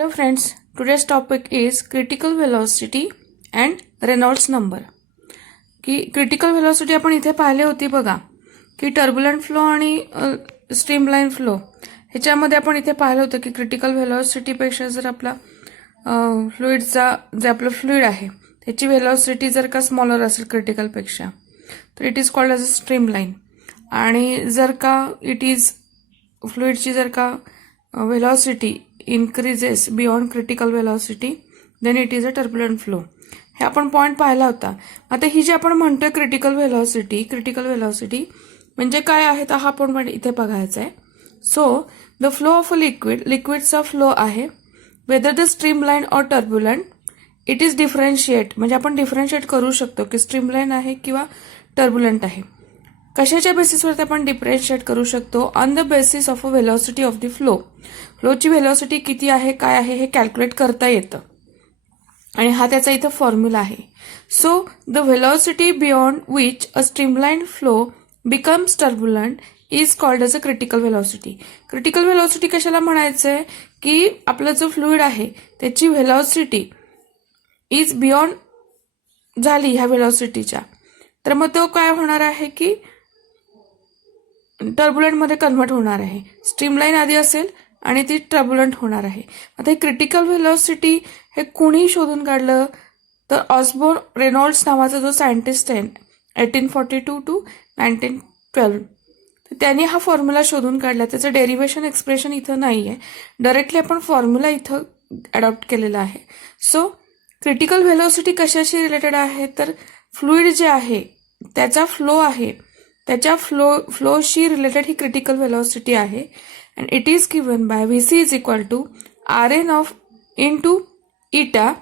Hello friends, today's topic is critical velocity and Reynolds number. की critical velocity आपण इथे पाहिले होती बघा की टर्बुलंट फ्लो आणि स्ट्रीमलाइन फ्लो ह्याच्यामध्ये आपण इथे पाहिलं होतं की क्रिटिकल व्हेलॉसिटी पेक्षा जर आपला फ्लुइडचा जे आपलं फ्लुइड आहे त्याची व्हेलॉसिटी जर का स्मॉलर असेल क्रिटिकल पेक्षा तर it is called as a streamline आणि जर का इट इज फ्लुइडची जर का velocity increases beyond critical velocity then it is a turbulent flow. हे आपण पॉइंट पाहिला होता. आता ही जी आपण म्हणतोय क्रिटिकल व्हेलॉसिटी म्हणजे काय आहे तर हा आपण इथे बघायचा आहे. So the flow of a लिक्विडचा फ्लो आहे whether the streamline or turbulent it is differentiate म्हणजे आपण डिफरन्शिएट करू शकतो की स्ट्रीमलाइन आहे किंवा टर्बुलंट आहे. कशाच्या बेसिसवरती आपण डिफरन्शिएट करू शकतो on the basis of a velocity of the फ्लोची व्हेलॉसिटी किती आहे काय आहे हे कॅल्क्युलेट करता येतं आणि हा त्याचा इथं फॉर्म्युला आहे. So the velocity beyond which a streamline flow becomes turbulent is called as a critical velocity. Critical velocity कशाला म्हणायचंय की आपला जो फ्लुइड आहे त्याची व्हेलॉसिटी इज बियॉन्ड झाली ह्या व्हेलॉसिटीच्या तर मग तो काय होणार आहे की टर्बुलंट मध्ये कन्व्हर्ट होणार आहे. स्ट्रीमलाइन आधी असेल आणि ती टर्बुलंट होणार आहे. आता हे क्रिटिकल व्हेलॉसिटी हे कुणी शोधून काढलं तर ऑस्बोर्न रेनॉल्ड्स नावाचा जो सायंटिस्ट आहे 1842 to 1912 तर त्यांनी हा फॉर्म्युला शोधून काढला. त्याचं डेरिव्हेशन एक्सप्रेशन इथं नाही आहे, डायरेक्टली आपण फॉर्म्युला इथं अडॉप्ट केलेला आहे. सो क्रिटिकल व्हेलॉसिटी कशाशी रिलेटेड आहे तर फ्लुइड जे आहे त्याचा फ्लो आहे त्याच्या फ्लोशी रिलेटेड ही क्रिटिकल व्हेलॉसिटी आहे and it is given by VC is equal to RN of into eta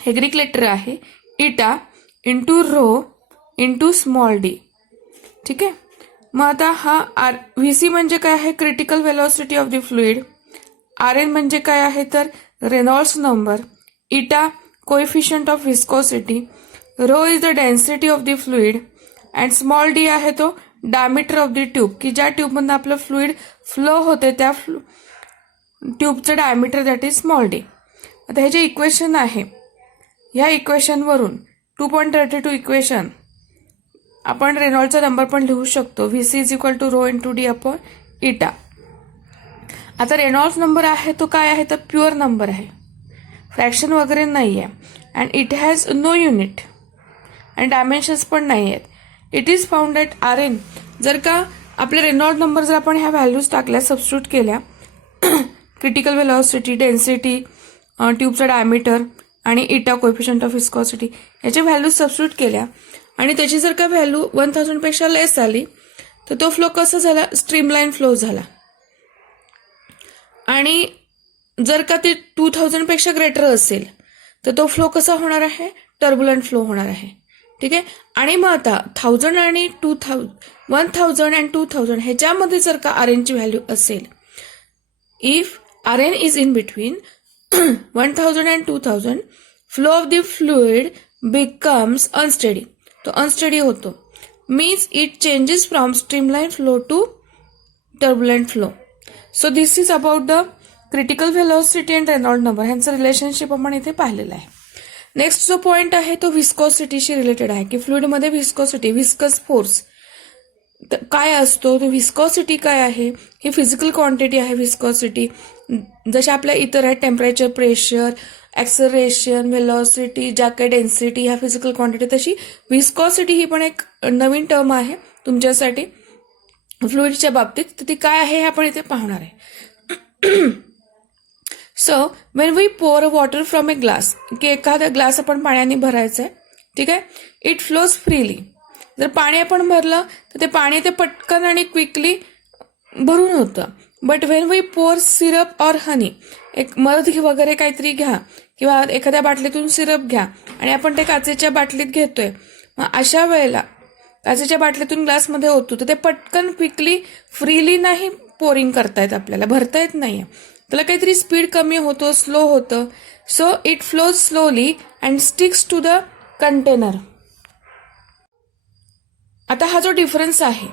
हे ग्रीक लेटर आहे eta into rho into small D. ठीक आहे. मग आता हा VC म्हणजे काय आहे critical velocity of the fluid, RN म्हणजे काय आहे तर Reynolds number, eta coefficient of viscosity, rho is the density of the fluid and small D आहे तो डायमीटर ऑफ द ट्यूब की ज्या ट्यूबमधून आपलं फ्लुइड फ्लो होते त्या ट्यूबचं diameter that is small D. आता हे जे इक्वेशन आहे ह्या इक्वेशनवरून 2.32 इक्वेशन आपण रेनॉल्डचा नंबर पण लिहू शकतो VC is equal to rho into D upon eta. आता रेनॉल्ड्स नंबर आहे तो काय आहे तर प्युअर नंबर आहे, फ्रॅक्शन वगैरे नाही आहे and it has no unit आणि डायमेन्शन्स पण नाही आहेत. It is found at RN. जर का आपले रेनॉल्ड नंबर जर आपण ह्या व्हॅल्यूज टाकल्या सबस्टिट्यूट केल्या क्रिटिकल व्हेलॉसिटी, डेन्सिटी, ट्यूबचा डायमीटर आणि इटा कोएफिशियंट ऑफ विस्कोसिटी याच्या व्हॅल्यूज सबस्टिट्यूट केल्या आणि त्याची जर का व्हॅल्यू 1000 पेक्षा लेस आली तर तो फ्लो कसा झाला स्ट्रीमलाइन फ्लो झाला आणि जर का ते 2000 पेक्षा ग्रेटर असेल तर तो फ्लो कसा होणार आहे टर्बुलंट फ्लो होणार आहे. ठीक आहे. आणि मग आता 1000 आणि 1000 अँड 2000 ह्याच्यामध्ये जर का RN ची व्हॅल्यू असेल if RN is in between 1000 and 2000 flow of the fluid becomes unsteady. तो अनस्टेडी होतो means it changes from streamline flow to turbulent flow. So this is about the critical velocity and Reynold number ह्यांचं relationship आपण इथे पाहिलेलं आहे. Next जो point आहे तो व्हिस्कोसिटीशी रिलेटेड आहे की फ्लुइडमध्ये व्हिस्कोसिटी व्हिस्कस फोर्स काय असतो तो व्हिस्कोसिटी काय आहे ही फिजिकल क्वांटिटी आहे. व्हिस्कोसिटी जशा आपल्या इतर आहेत टेम्परेचर, प्रेशर, ॲक्सलरेशन, व्हेलॉसिटी, ज्या काही डेन्सिटी ह्या फिजिकल क्वांटिटी तशी व्हिस्कोसिटी ही पण एक नवीन टर्म आहे तुमच्यासाठी फ्लुइडच्या बाबतीत. तर ती काय आहे हे आपण इथे पाहणार आहे. So when we pour water from a glass की एखादा ग्लास आपण पाण्याने भरायचा आहे. ठीक आहे. It flows freely. जर पाणी आपण भरलं तर ते पाणी ते पटकन आणि क्विकली भरून होतं. But when we pour syrup or honey एक मध वगैरे काहीतरी घ्या किंवा एखाद्या बाटलीतून सिरप घ्या आणि आपण ते काचेच्या बाटलीत घेतोय मग अशा वेळेला काचेच्या बाटलीतून ग्लासमध्ये होतो तर ते पटकन क्विकली फ्रीली नाही पोरिंग करतायत आपल्याला भरता येत नाहीये त्याला काहीतरी स्पीड कमी होतो स्लो होतं. So it flows slowly and sticks to the container. आता हा जो डिफरन्स आहे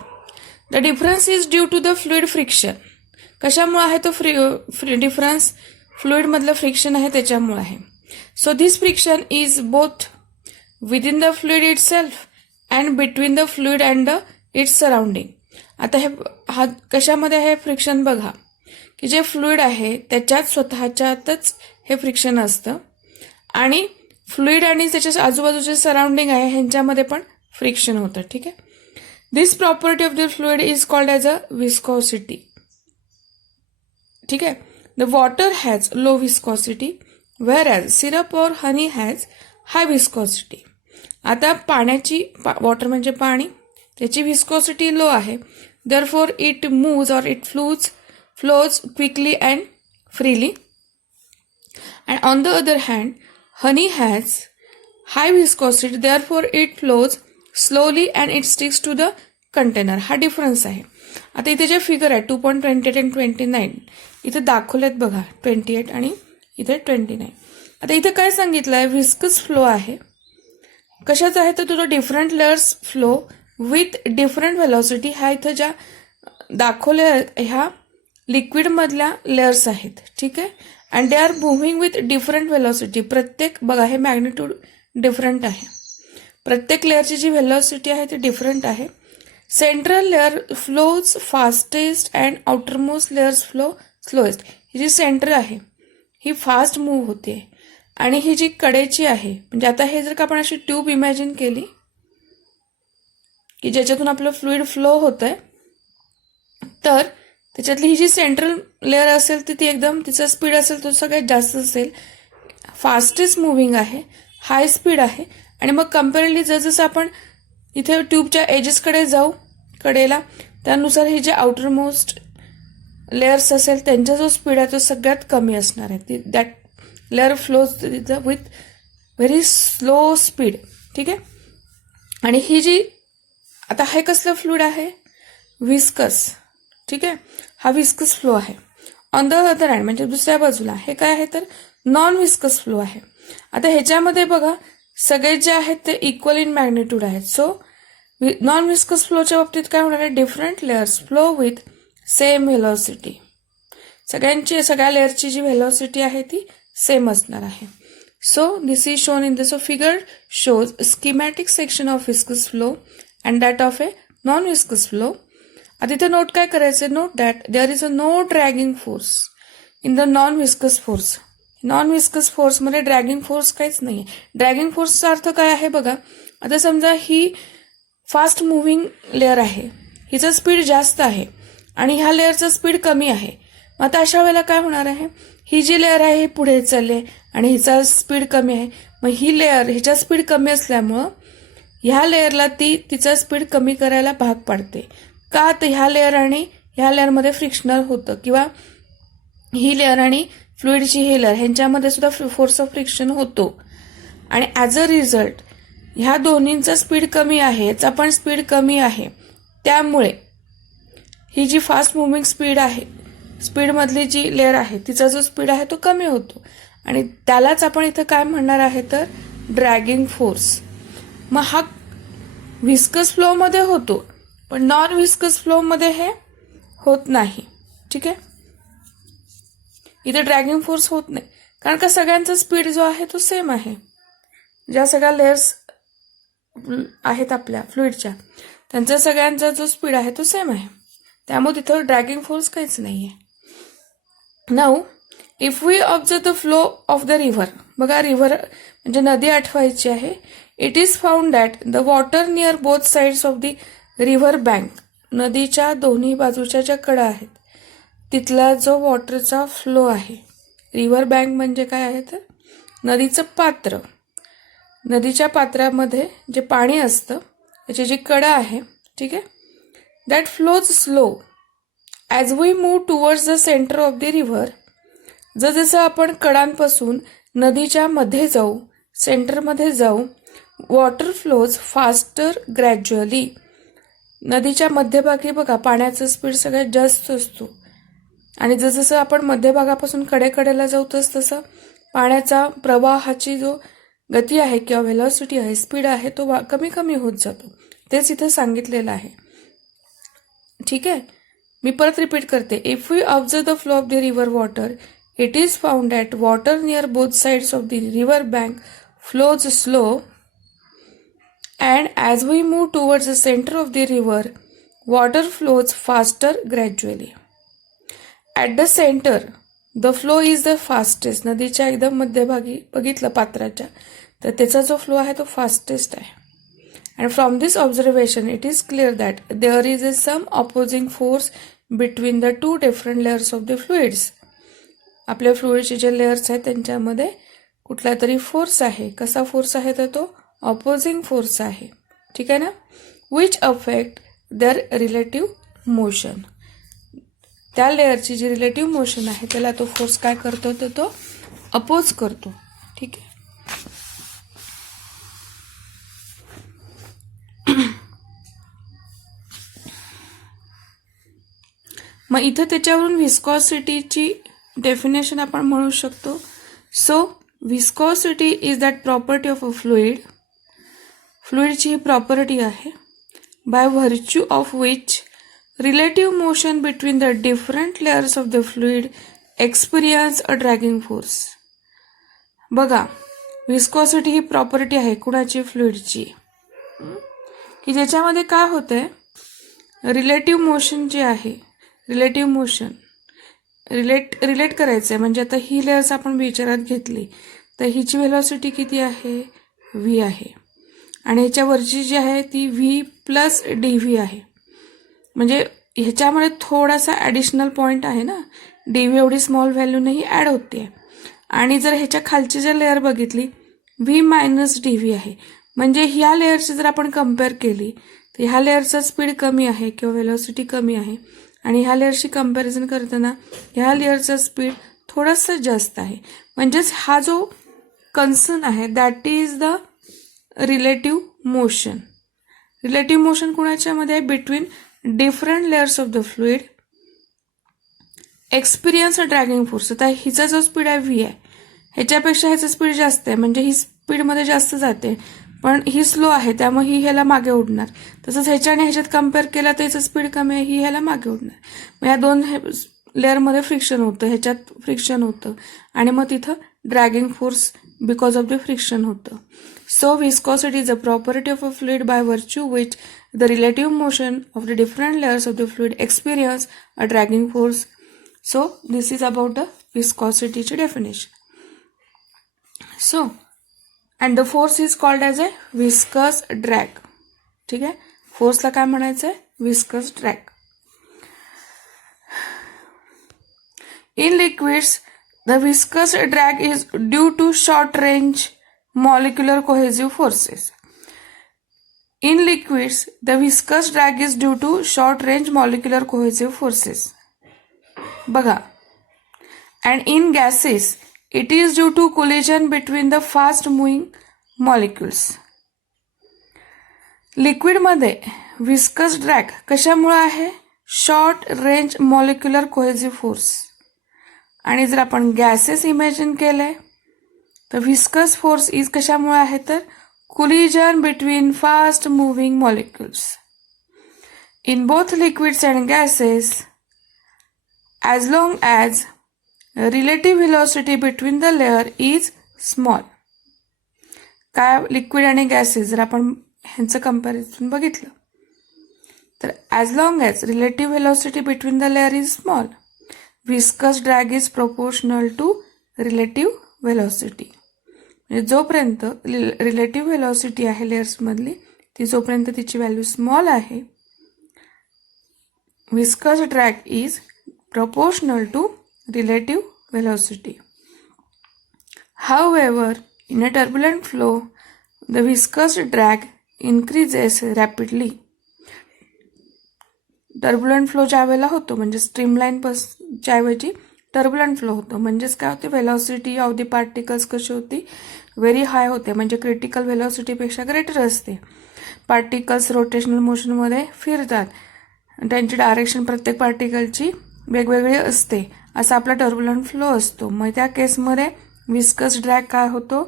the difference is due to the fluid friction. कशामुळे आहे तो डिफरन्स फ्लुईडमधलं फ्रिक्शन आहे त्याच्यामुळे आहे. So this friction is both within the fluid itself and between the fluid and the its surrounding. आता हा कशामध्ये आहे फ्रिक्शन बघा, की जे फ्लुईड आहे त्याच्यात स्वतःच्यातच हे फ्रिक्शन असतं आणि फ्लुईड आणि त्याच्या आजूबाजूचे सराउंडिंग आहे ह्यांच्यामध्ये पण फ्रिक्शन होतं. ठीक आहे. This property of the fluid is called as a viscosity. ठीक आहे. The water has low viscosity whereas syrup or honey has high viscosity. आता पाण्याची वॉटर म्हणजे पाणी, त्याची विस्कॉसिटी लो आहे, देअरफॉर इट मूव्ज और it flows quickly and freely. And on the other hand, honey has high viscosity, therefore it flows slowly and it sticks to the container. हा difference आहे. आता इथे जे फिगर आहे 2.28 and 29 इथे दाखवलेत बघा, 28 आणि इथे 29. आता इथे काय सांगितलं आहे, विस्कस फ्लो आहे. कशाच आहे तर तुझं different layers flow with different velocity. ह्या इथं ज्या दाखवल्या ह्या लिक्विड मधल्या लेयर्स आहेत. ठीक आहे. And they are moving with different velocity. प्रत्येक बघा हे मॅग्निट्यूड डिफरंट आहे, प्रत्येक लेअरची जी व्हेलॉसिटी आहे ती डिफरंट आहे. Central layer flows fastest and outermost layers flow slowest. ही जी सेंटर आहे ही फास्ट मूव्ह होते आणि ही जी कडेची आहे, म्हणजे आता हे जर का आपण अशी ट्यूब इमॅजिन केली की ज्याच्यातून आपलं फ्लुईड फ्लो होत आहे, तर त्याच्यातली ही जी सेंट्रल लेअर असेल ती एकदम तिचा स्पीड असेल तो सगळ्यात जास्त असेल, फास्टेस्ट मुव्हिंग आहे, हाय स्पीड आहे. आणि मग कम्पॅरेटिव्हली जसजसं आपण इथे ट्यूबच्या एजेसकडे जाऊ कडेला, त्यानुसार हे जे आउटर मोस्ट लेयर्स असेल त्यांचा जो स्पीड आहे तो सगळ्यात कमी असणार आहे. That layer flows with very slow speed. ठीक आहे. आणि ही जी आता हे कसलं फ्लुईड आहे, विस्कस. ठीक आहे. हा विस्कस फ्लो आहे. ऑन द अदर हँड म्हणजे दुसऱ्या बाजूला हे काय आहे तर नॉन विस्कस फ्लो आहे. आता ह्याच्यामध्ये बघा सगळे जे आहेत ते इक्वल इन मॅग्निट्यूड आहेत. सो नॉन विस्कस फ्लोच्या बाबतीत काय होणार आहे, different layers flow with same velocity. सगळ्या लेअरची जी व्हेलॉसिटी आहे ती सेम असणार आहे. So this is shown in this figure shows schematic section of viscous flow and that of a non viscous flow. आता इथे नोट काय करायचं, note that there is a no dragging force in the non viscous force. Non viscous फोर्समध्ये dragging force काहीच नाही आहे. Dragging फोर्सचा अर्थ काय आहे बघा, आता समजा ही फास्ट मुव्हिंग लेअर आहे, हिचं स्पीड जास्त आहे आणि ह्या लेअरचं स्पीड कमी आहे. मग आता अशा वेळेला काय होणार आहे, ही जी लेअर आहे ही पुढे चालले आणि हिचा स्पीड कमी आहे. मग ही लेअर हिच्या स्पीड कमी असल्यामुळं ह्या लेअरला तिचा स्पीड कमी करायला भाग पाडते. का तर ह्या लेअर आणि ह्या लेअरमध्ये फ्रिक्शनल होतं किंवा ही लेअर आणि फ्लुईडची ही लेअर ह्यांच्यामध्ये सुद्धा फोर्स ऑफ फ्रिक्शन होतो आणि ॲज अ रिझल्ट ह्या दोन्हींचा स्पीड कमी आहे, याचा पण स्पीड कमी आहे. त्यामुळे ही जी फास्ट मुव्हिंग स्पीड आहे, स्पीडमधली जी लेअर आहे तिचा जो स्पीड आहे तो कमी होतो आणि त्यालाच आपण इथं काय म्हणणार आहे तर ड्रॅगिंग फोर्स. मग हा व्हिस्कस फ्लोमध्ये होतो पण नॉन व्हिस्कस फ्लोमध्ये हे होत नाही. ठीक आहे. इथे ड्रॅगिंग फोर्स होत नाही कारण का सगळ्यांचा स्पीड जो आहे तो सेम आहे. ज्या सगळ्या लेयर्स आहेत आपल्या फ्लुईडच्या त्यांचा सगळ्यांचा जो स्पीड आहे तो सेम आहे, त्यामुळे तिथं ड्रॅगिंग फोर्स काहीच नाही आहे. Now if we observe the flow of the river. बघा रिव्हर म्हणजे नदी आठवायची आहे. It is found that the water near both sides of the river bank. नदीच्या दोन्ही बाजूच्या ज्या कडा आहेत तिथला जो वॉटरचा फ्लो आहे, रिव्हर बँक म्हणजे काय आहे तर नदीचं पात्र. नदीच्या पात्रामध्ये जे पाणी असतं त्याची जी कडा आहे, ठीक आहे, that flows slow as we move towards the centre of the river. जसं आपण कडांपासून नदीच्या मध्ये जाऊ, सेंटरमध्ये जाऊ, वॉटर फ्लोज फास्टर ग्रॅज्युअली. नदीच्या मध्यभागी बघा पाण्याचा स्पीड सगळ्यात जास्त असतो आणि जसं आपण मध्यभागापासून कडेकडेला जाऊ तसं पाण्याचा प्रवाहाची जो गती आहे किंवा व्हेलॉसिटी आहे, स्पीड आहे, तो कमी कमी होत जातो. तेच इथे सांगितलेलं आहे. ठीक आहे. मी परत रिपीट करते. If we observe the flow of the river water It is found that water near both sides of the river bank flows slow, and as we move towards the center of the river, water flows faster gradually. At the center, the flow is the fastest. नदीच्या एकदम मध्यभागी बघितलं पात्राच्या, तर त्याचा जो flow आहे तो fastest आहे. And from this observation, it is clear that there is some opposing force between the two different layers of the fluids. आपल्या फ्लुइडचे जे लेयर्स आहेत त्यांच्यामध्ये कुठला तरी फोर्स आहे. कसा फोर्स आहे तर तो ऑपोजिंग फोर्स आहे. ठीक आहे ना. Which affect their relative motion. त्या लेयरची जी रिलेटिव्ह मोशन आहे त्याला तो फोर्स काय करतो तर तो अपोज करतो. ठीक आहे. मग इथं त्याच्यावरून व्हिस्कॉसिटीची डेफिनेशन आपण म्हणू शकतो. So viscosity is that property of a fluid. फ्लुइडची ही प्रॉपर्टी आहे by virtue of which relative motion between the different layers of the fluid experience a dragging force. बघा, व्हिस्कॉसिटी ही प्रॉपर्टी आहे कुणाची, फ्लुइडची, की ज्याच्यामध्ये काय होतंय, रिलेटिव्ह मोशन जे आहे, रिलेटिव्ह मोशन रिलेट करायचं आहे. म्हणजे आता ही लेयर्स आपण विचारात घेतली तर हिची व्हेलॉसिटी किती आहे, व्ही आहे, आणि ह्याच्यावरची जी आहे ती व्ही प्लस डी व्ही आहे. म्हणजे ह्याच्यामध्ये थोडासा ॲडिशनल पॉईंट आहे ना, डी व्ही एवढी स्मॉल व्हॅल्यूनंही ॲड होते. आणि जर ह्याच्या खालची जर लेअर बघितली, व्ही मायनस डी व्ही आहे. म्हणजे ह्या लेअरची जर आपण कम्पेअर केली तर ह्या लेअरचा स्पीड कमी आहे किंवा व्हेलॉसिटी कमी आहे, आणि ह्या लेअरशी कम्पॅरिझन करताना ह्या लेअरचा स्पीड थोडासा जास्त आहे. म्हणजेच हा जो कन्सर्न आहे that is the relative motion. Relative motion कुणाच्यामध्ये आहे, between different layers of the fluid experience a dragging force. आता हिचा जो स्पीड आहे व्ही आहे, ह्याच्यापेक्षा ह्याचं स्पीड जास्त आहे, म्हणजे ही स्पीडमध्ये जास्त जाते, पण ही स्लो आहे त्यामुळे ही ह्याला मागे उडणार. तसंच ह्याच्याने ह्याच्यात कम्पेअर केला तर ह्याचं स्पीड कमी आहे, ही ह्याला मागे उडणार. मग या दोन लेअरमध्ये फ्रिक्शन होतं, ह्याच्यात फ्रिक्शन होतं, आणि मग तिथं dragging force because of the friction होतं. So viscosity is a property of a fluid by virtue which the relative motion of the different layers of the fluid experience a dragging force. So this is about the व्हिस्कॉसिटीची definition. So and the force is called as a viscous drag. ठीक आहे, फोर्सला काय म्हणायचं आहे, viscous drag. In liquids, the viscous drag is due to short-range molecular cohesive forces. In liquids, the viscous drag is due to short-range molecular cohesive forces. बघा. And in gases, it is due to collision between the fast-moving molecules. लिक्विडमध्ये viscous drag कशामुळे आहे, short range molecular cohesive force. आणि जर आपण gases imagine केले तर viscous force is कशामुळे आहे तर collision between fast moving molecules. In both liquids and gases, as long as relative velocity between the layer is small. काय, लिक्विड आणि गॅसेस जर आपण ह्यांचं कम्पॅरिझन बघितलं तर as long as relative velocity between the layer is small, viscous drag is proportional to relative velocity. म्हणजे जोपर्यंत relative velocity आहे लेयर्समधली ती जोपर्यंत तिची व्हॅल्यू स्मॉल आहे, viscous drag is proportional to relative velocity. However, in a turbulent flow, the viscous drag increases rapidly. Turbulent flow ज्या वेळेला होतो म्हणजे स्ट्रीमलाईन च्या ऐवजी टर्ब्युलंट फ्लो होतो. म्हणजेच काय होते, व्हेलॉसिटी ऑफ द पार्टिकल्स कशी होती, व्हेरी हाय होते, म्हणजे क्रिटिकल व्हेलॉसिटीपेक्षा ग्रेटर असते. पार्टिकल्स रोटेशनल मोशनमध्ये फिरतात, त्यांची डायरेक्शन प्रत्येक पार्टिकलची वेगवेगळी असते. असा आपला टर्ब्युलंट फ्लो असतो. मग त्या केसमध्ये विस्कस ड्रॅग काय होतो,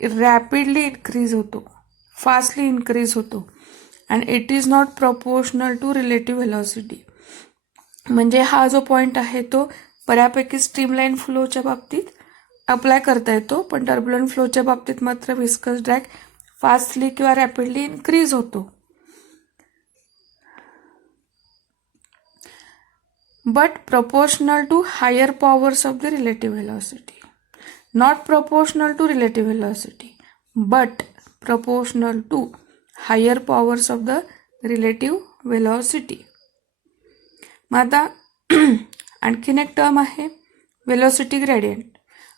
रॅपिडली इन्क्रीज होतो, फास्टली इन्क्रीज होतो, and it is not proportional to relative velocity. म्हणजे हा जो पॉईंट आहे तो बऱ्यापैकी स्ट्रीमलाईन फ्लोच्या बाबतीत अप्लाय करता येतो, पण टर्ब्युलंट फ्लोच्या बाबतीत मात्र विस्कस ड्रॅग फास्टली किंवा रॅपिडली इन्क्रीज होतो. But proportional to higher powers of the relative velocity. Not proportional to relative velocity, but proportional to higher powers of the relative velocity. मग आता आणखीन एक टर्म आहे वेलोसिटी ग्रेडियंट.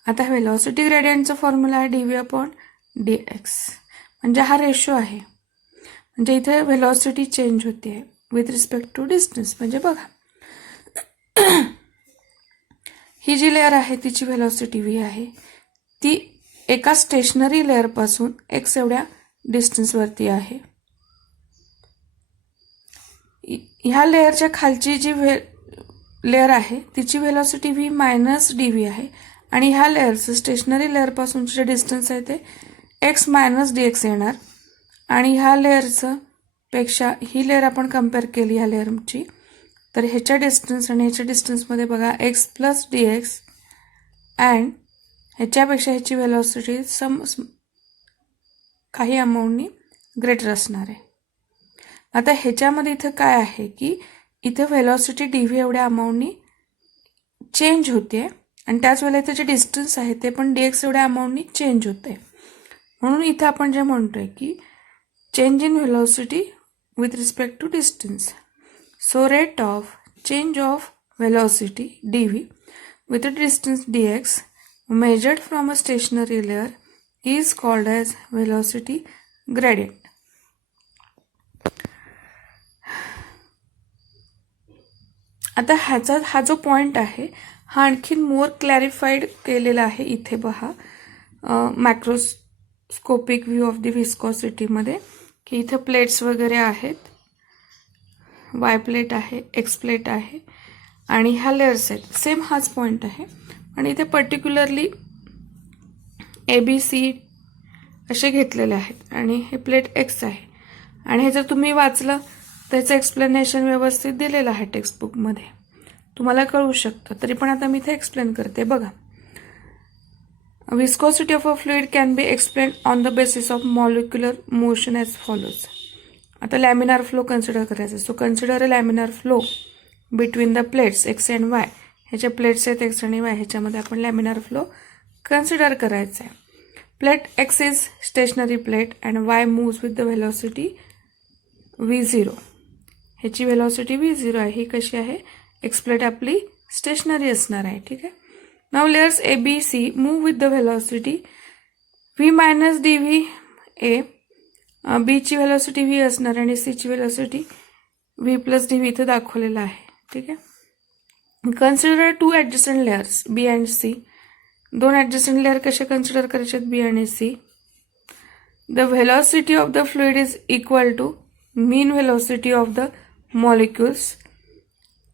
आता velocity ग्रेडियंटचा formula आहे dv/dx, म्हणजे हा रेशो आहे. म्हणजे इथे वेलोसिटी चेंज होते विथ रिस्पेक्ट टू डिस्टन्स. म्हणजे बघा, ही जी लेअर आहे तिची वेलोसिटी v आहे, ती एका स्टेशनरी लेअरपासून x एवढ्या डिस्टन्सवरती आहे. ह्या लेअरच्या खालची जी लेअर आहे तिची वेलोसिटी v मायनस dv आहे, आणि ह्या लेअरचं स्टेशनरी लेअरपासूनचे जे डिस्टन्स आहे ते x मायनस dx येणार. आणि ह्या लेअरचं पेक्षा ही लेअर आपण कम्पेअर केली ह्या लेअरची, तर ह्याच्या डिस्टन्स आणि ह्याच्या डिस्टन्समध्ये बघा x प्लस dx अँड ह्याच्यापेक्षा ह्याची वेलोसिटी काही अमाऊंटनी ग्रेटर असणार आहे. आता ह्याच्यामध्ये इथं काय आहे की इथं वेलोसिटी dv एवढ्या अमाऊंटनी चेंज होते, आणि त्याच वेळेला इथं जे डिस्टन्स आहे ते पण dx एवढ्या अमाऊंटनी चेंज होते. म्हणून इथं आपण जे म्हणतोय की change in velocity with respect to distance. So rate of change of velocity dv with a distance dx measured from a stationary layer is called as velocity gradient. आता हा जो पॉइंट आहे हा आणखीन मोर क्लॅरिफाईड केलेला आहे इथे पहा मॅक्रोस्कोपिक व्ह्यू ऑफ द विस्कॉसिटीमध्ये, की इथे प्लेट्स वगैरे आहेत, वाय प्लेट आहे, एक्स प्लेट आहे, आणि ह्या लेअर्स आहेत. सेम हाच पॉईंट आहे, आणि इथे पर्टिक्युलरली ABC असे घेतलेले आहेत, आणि हे प्लेट एक्स आहे. आणि हे जर तुम्ही वाचलं त्याचं एक्सप्लेनेशन व्यवस्थित दिलेलं आहे टेक्स्टबुकमध्ये, तुम्हाला कळू शकतं. तरी पण आता मी इथे एक्सप्लेन करते. बघा, viscosity of a fluid can be explain on the basis of molecular motion as follows. आता लॅमिनार फ्लो कन्सिडर करायचं. So consider a laminar flow between the plates x and Y. ह्याच्या प्लेट्स आहेत x आणि Y, ह्याच्यामध्ये आपण laminar flow consider करायचा आहे. Plate x is stationary plate and Y moves with the velocity v0. ह्याची velocity v0 आहे. ही कशी आहे, एक्स प्लेट आपली स्टेशनरी असणार आहे. ठीक आहे. नाव layers ABC move with the velocity v minus dv a. B ची व्हेलॉसिटी v असणार आणि C ची व्हेलॉसिटी v प्लस dv इथे दाखवलेला आहे. ठीक आहे. Consider two adjacent layers B and C. दोन ॲडजस्टंट लेअर कसे कन्सिडर करायचे आहेत, B आणि C. The velocity of the fluid is equal to mean velocity of the molecules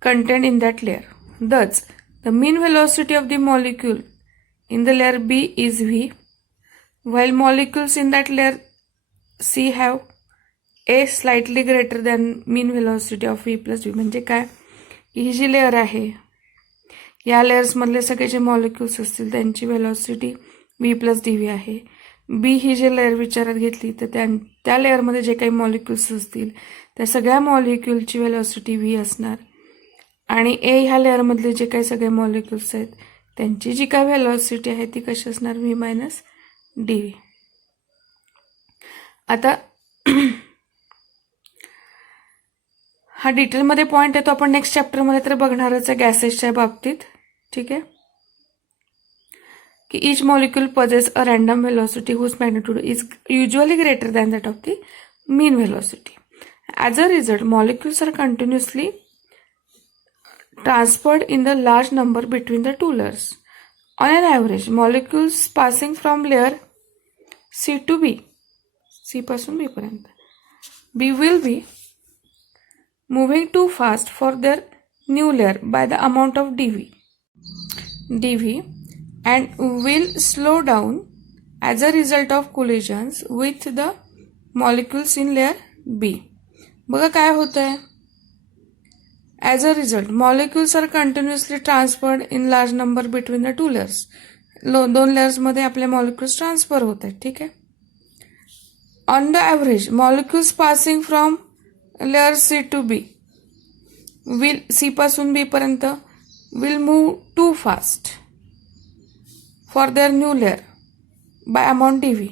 contained in that layer. Thus, the mean velocity of the molecule in the layer B is v, while molecules in that layer C have a slightly greater than mean velocity of v plus v. म्हणजे काय, ही जी layer आहे या लेयर्समधले सगळे जे molecules असतील त्यांची velocity v plus dv आहे. बी ही जे लेअर विचारात घेतली तर त्या लेअरमध्ये जे काही मॉलिक्युल्स असतील त्या सगळ्या मॉलिक्युलची व्हेलॉसिटी v असणार, आणि ए ह्या लेअरमधले जे काही सगळे मॉलिक्युल्स आहेत त्यांची जी काय व्हेलॉसिटी आहे ती कशी असणार, v मायनस dv. आता हा डिटेलमध्ये पॉईंट आहे तो आपण नेक्स्ट चॅप्टरमध्ये तर बघणारच आहे गॅसेसच्या बाबतीत. ठीक आहे, की each molecule possesses a random velocity whose magnitude is usually greater than that of the mean velocity. As a result, molecules are continuously transferred in the large number between the two layers. On an average, molecules passing from layer C to B, C पासून B पर्यंत, B will be moving too fast for their new layer by the amount of dv and will slow down as a result of collisions with the molecules in layer B. बघा काय होत आहे, As a result, molecules are continuously transferred in large number between the two layers. दोन लेयर्समध्ये आपले molecules transfer होत आहेत. ठीक आहे. On the average molecules passing from layer C to B will C पासून बी पर्यंत will move too fast for their new layer by amount dv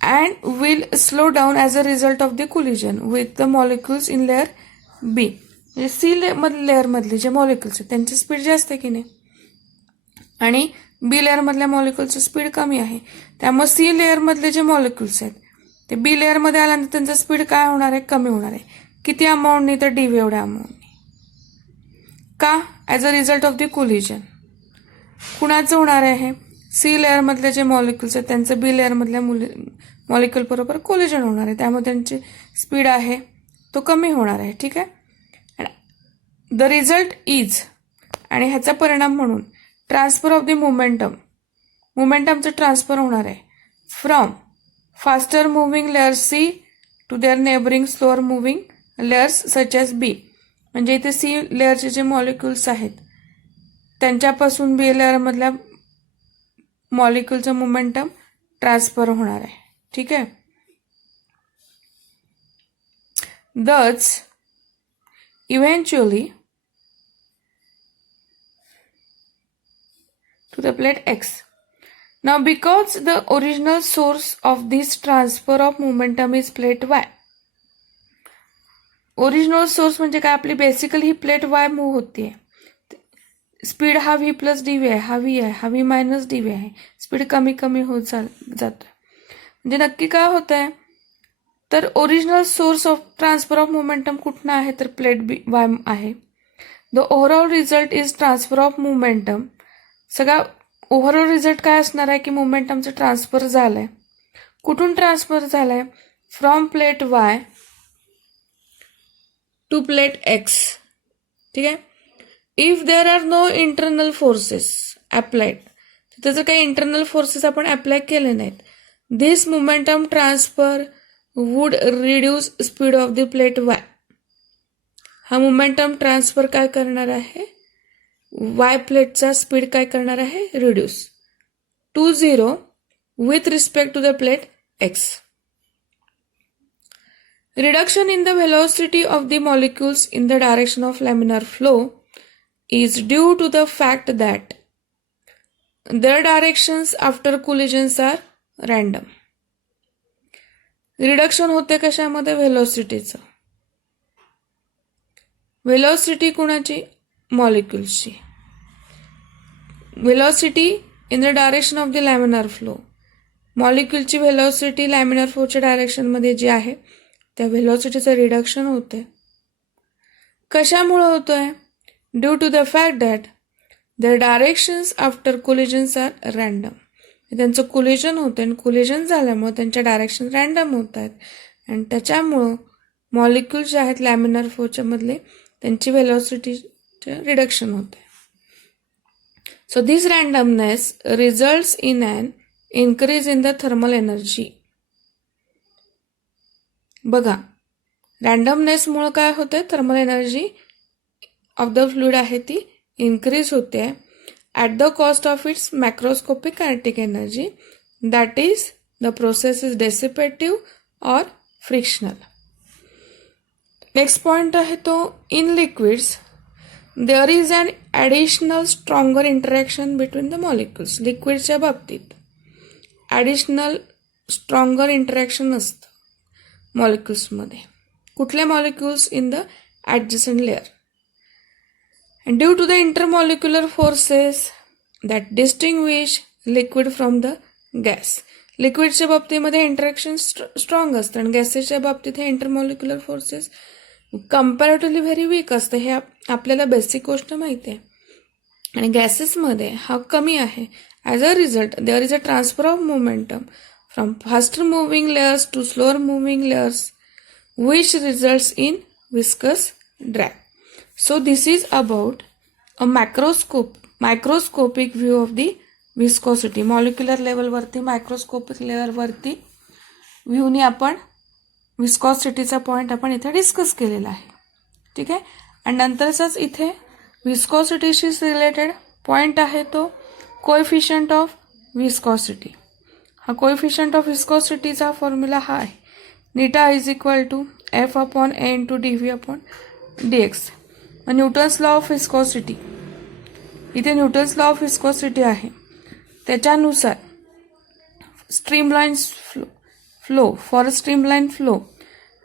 and will slow down as a result of the collision with the molecules in layer B. म्हणजे C layer मधले जे molecules आहेत त्यांची speed जास्त आहे की नाही आणि बी लेअर मधल्या मॉलिक्युल्सची स्पीड कमी आहे. त्यामुळे सी लेअर मधले जे मॉलिक्युल्स आहेत ते बी लेअर मध्ये आल्यानंतर त्यांचं स्पीड काय होणार आहे, कमी होणार आहे. किती अमाऊंटनी, तर डीव्ही एवढ्या अमाऊंटनी. का? As a result of the collision. कुणाचं होणार आहे? सी लेअर मधले जे मॉलिक्युल्स आहेत त्यांचं बी लेअर मधल्या मॉलिक्युल बरोबर कोलिजन होणार आहे. त्यामुळे त्यांची स्पीड आहे तो कमी होणार आहे. ठीक आहे. द रिझल्ट इज, आणि ह्याचा परिणाम म्हणून ट्रान्सफर ऑफ द मोमेंटमचं ट्रान्सफर होणार आहे from faster moving layer C to their neighbouring slower moving layers such as B. म्हणजे इथे सी लेअरचे जे मॉलिक्युल्स आहेत त्यांच्यापासून बी लेअरमधल्या मॉलिक्युलचं मोमेंटम ट्रान्सफर होणार आहे. ठीक आहे. Thus, eventually to the plate X. Now, because the original source of this transfer of momentum is plate Y. Original source म्हणजे काय? आपली बेसिकली ही प्लेट Y मूव्ह होतीये. स्पीड हा व्ही प्लस डी व्ही आहे, हा व्ही आहे, हा V minus D V आहे. स्पीड कमी कमी होत जातोय. म्हणजे नक्की काय होत आहे, तर original source of transfer of momentum कुठनं आहे, तर प्लेट बी वाय आहे. The overall result is transfer of momentum. सगळा ओव्हरऑल रिझल्ट काय असणार आहे की मोमेंटमचं ट्रान्सफर झालंय. कुठून ट्रान्सफर झालंय? From plate Y to plate X. ठीक आहे. If there are no internal forces applied, तिथे जर काही इंटरनल फोर्सेस आपण अप्लाय केले नाहीत, this momentum transfer would reduce speed of the plate Y. हा मोमेंटम ट्रान्सफर काय करणार आहे? वाय प्लेटचा स्पीड काय करणार आहे? Reduce to 0 with respect to the plate X. Reduction in the velocity of the molecules in the direction of laminar flow is due to the fact that their directions after collisions are random. Reduction होते कशामध्ये? व्हेलॉसिटीचं. Velocity कुणाची? मॉलिक्युल्सची. Velocity in the direction of the laminar flow. मॉलिक्युलची velocity laminar फ्लोच्या डायरेक्शनमध्ये जी आहे त्या व्हेलॉसिटीचं रिडक्शन होते. कशामुळे होतोय? Due to the fact that the directions after collisions are random. त्यांचं कोलिजन होतं आणि कोलिजन झाल्यामुळे त्यांच्या डायरेक्शन रॅन्डम होत आहेत आणि त्याच्यामुळं मॉलिक्युल्स जे आहेत लॅमिनार फ्लोच्या मधले त्यांची व्हेलॉसिटीचे रिडक्शन होते. So this randomness results in an increase in the thermal energy. बघा, रॅन्डमनेसमुळं काय होते? Thermal energy of the fluid आहे ती इन्क्रीज होते at the cost of its macroscopic kinetic energy. That is the process is dissipative or frictional. Next point आहे तो in liquids there is an additional stronger interaction between the molecules. लिक्विडच्या बाबतीत additional stronger interaction असतं मॉलिक्युल्समध्ये. कुठल्या molecules? In the adjacent layer. And due to the intermolecular forces that distinguish liquid from the gas. लिक्विडच्या बाबतीमध्ये interaction strong असतं आणि गॅसेसच्या बाबतीत हे intermolecular forces comparatively very weak असतं. हे आपल्याला बेसिक गोष्ट माहिती आहे आणि गॅसेसमध्ये हा कमी आहे. As a result there is a transfer of momentum from faster moving layers to slower moving layers which results in viscous drag. So this is about a microscopic view of the viscosity. Molecular level वरती microscopic layer वरती व्ह्यूनी आपण विस्कॉसिटीचा point आपण इथे discuss केलेला आहे. ठीक आहे. आणि नंतरचाच इथे विस्कॉसिटीशी रिलेटेड पॉईंट आहे तो कोएफिशियंट ऑफ विस्कॉसिटी. हा कोएफिशियंट ऑफ विस्कॉसिटीचा फॉर्म्युला हा आहे, eta is equal to F upon A into D V upon D X. Newton's law of viscosity, इथे न्यूटन्स लॉ ऑफ विस्कॉसिटी आहे, त्याच्यानुसार streamline flow for streamline flow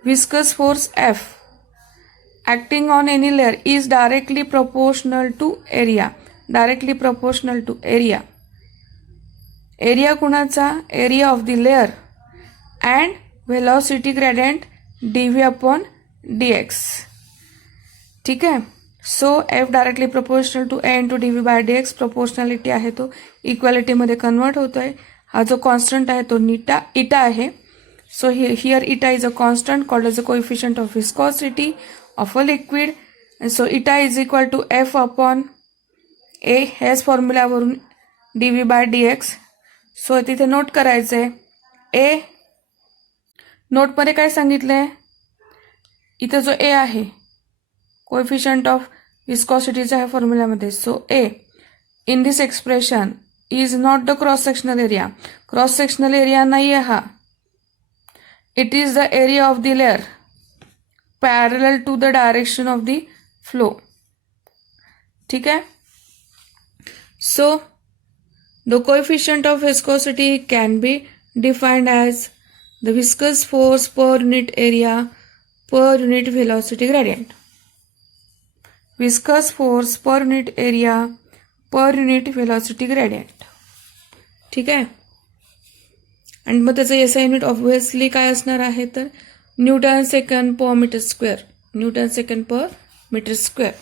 viscous force F acting on any layer is directly proportional to area. Directly proportional to area. Area कुणाचा? Area of the layer and velocity gradient dv upon dx. ठीक आहे. So F directly proportional to a into dv by dx. Proportionality आहे तो equality मध्ये convert होतोय. हा जो constant आहे तो इटा आहे. So here eta is a constant called as the coefficient of viscosity of a liquid, and so eta is equal to F upon A ह्याच फॉर्म्युला वरून dv by dx. सो तिथे नोट करायचंय A. Note मध्ये काय सांगितलंय, इथे जो A आहे कोएफिशियंट ऑफ विस्कॉसिटीच्या ह्या फॉर्म्युल्यामध्ये, so A in this expression is not the cross sectional area. Cross sectional area नाही आहे हा, it is the area of the layer parallel to the direction of the flow. ठीक है. So the coefficient of viscosity can be defined as the viscous force per unit area per unit velocity gradient. Viscous force per unit area per unit velocity gradient. ठीक है. आणि मग त्याचं SI unit obviously काय असणार आहे तर Newton second पर metre square. Newton second पर metre square.